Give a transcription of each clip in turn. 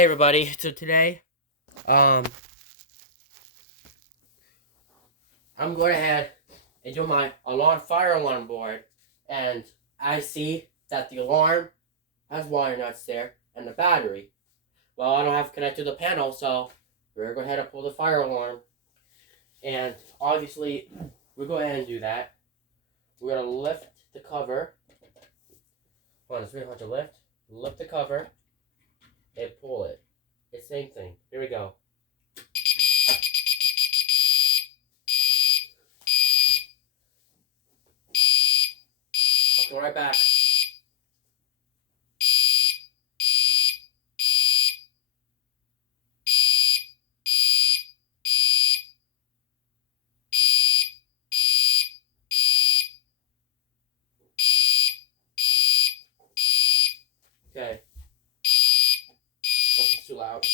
Hey everybody, so today, um, I'm going ahead and do my fire alarm board, and I see that the alarm has wire nuts there, and the battery. Well, I don't have to connect to the panel, so we're going to go ahead and pull the fire alarm, and obviously, we'll go ahead and do that. We're going to lift the cover. Hold on, it's really hard to lift. Lift the cover, and pull it. It's the same thing. Here we go. I'll come right back. Okay. Oh, it's too loud.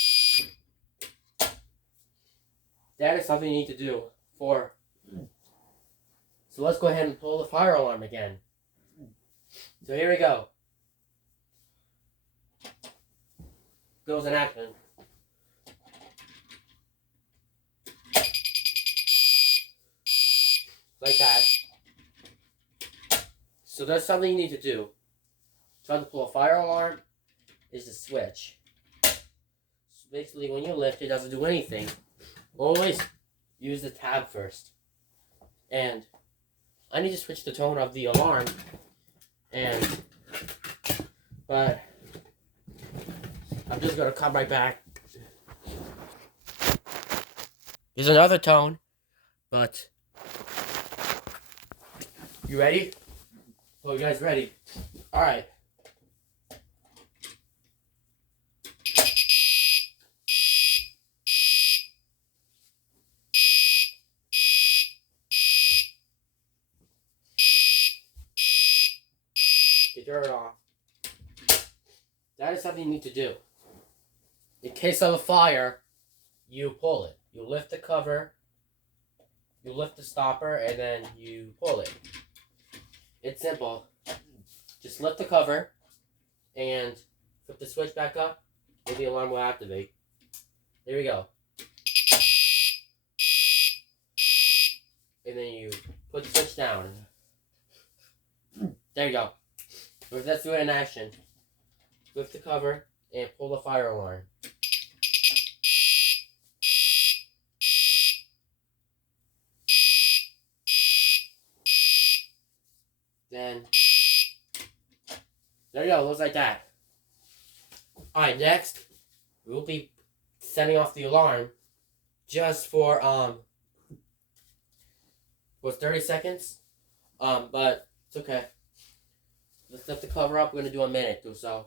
That is something you need to do for. So let's go ahead and pull the fire alarm again. So here we go. Goes in action. Like that. So that's something you need to do. Trying to pull a fire alarm is the switch. So basically when you lift it doesn't do anything. Always use the tab first. And I need to switch the tone of the alarm. But I'm just gonna come right back. There's another tone, but you ready? Oh, you guys ready? Alright. Get your off. That is something you need to do. In case of a fire, you pull it. You lift the cover, you lift the stopper, and then you pull it. It's simple. Just lift the cover and flip the switch back up, and the alarm will activate. There we go. And then you put the switch down. There you go. Let's do it in action. Lift the cover and pull the fire alarm. Then, there you go, looks like that. Alright, next, we'll be setting off the alarm just for, 30 seconds? But it's okay. Let's lift the cover up, we're gonna do a minute or so.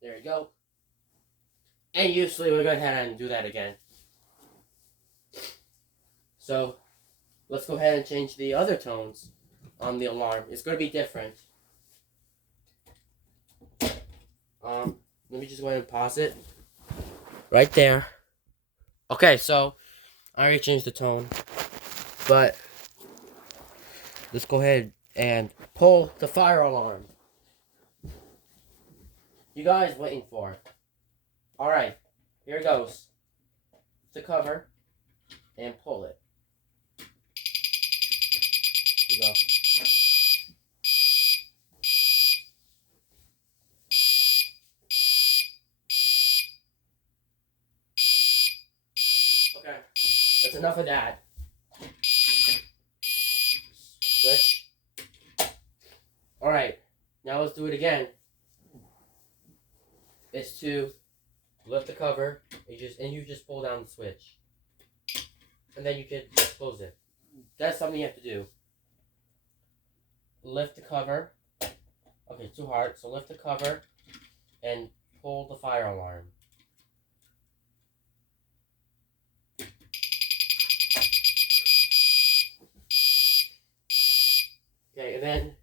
There you go. And usually we're going to go ahead and do that again. So, let's go ahead and change the other tones on the alarm. It's going to be different. Let me just go ahead and pause it. Right there. Okay, so, I already changed the tone. But, let's go ahead and pull the fire alarm. You guys waiting for it. Alright, here it goes. The cover and pull it. Here you go. Okay, that's enough of that. Switch. Alright, now let's do it again. It's to lift the cover, and you just pull down the switch. And then you can close it. That's something you have to do. Lift the cover. Okay, too hard. So lift the cover and pull the fire alarm. Okay, and then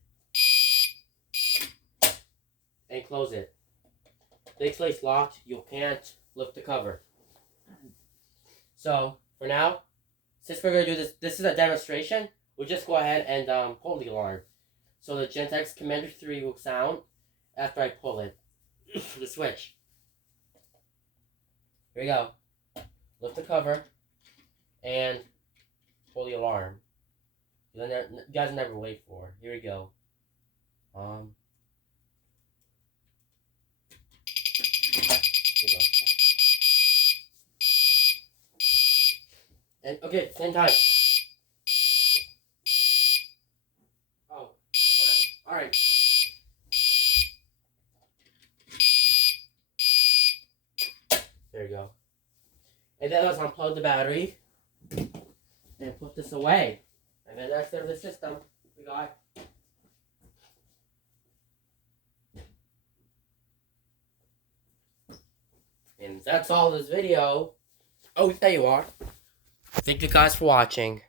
and close it. If the XLA's locked, you can't lift the cover. So, for now, since we're going to do this is a demonstration, we'll just go ahead and pull the alarm. So the Gentex Commander 3 will sound after I pull it. The switch. Here we go. Lift the cover and pull the alarm. You guys never wait for it. Here we go. Here we go. And okay, same time. Oh, okay. Alright. There you go. And then let's unplug the battery and put this away. And then that's the system we got. And that's all this video. Oh, there you are. Thank you guys for watching.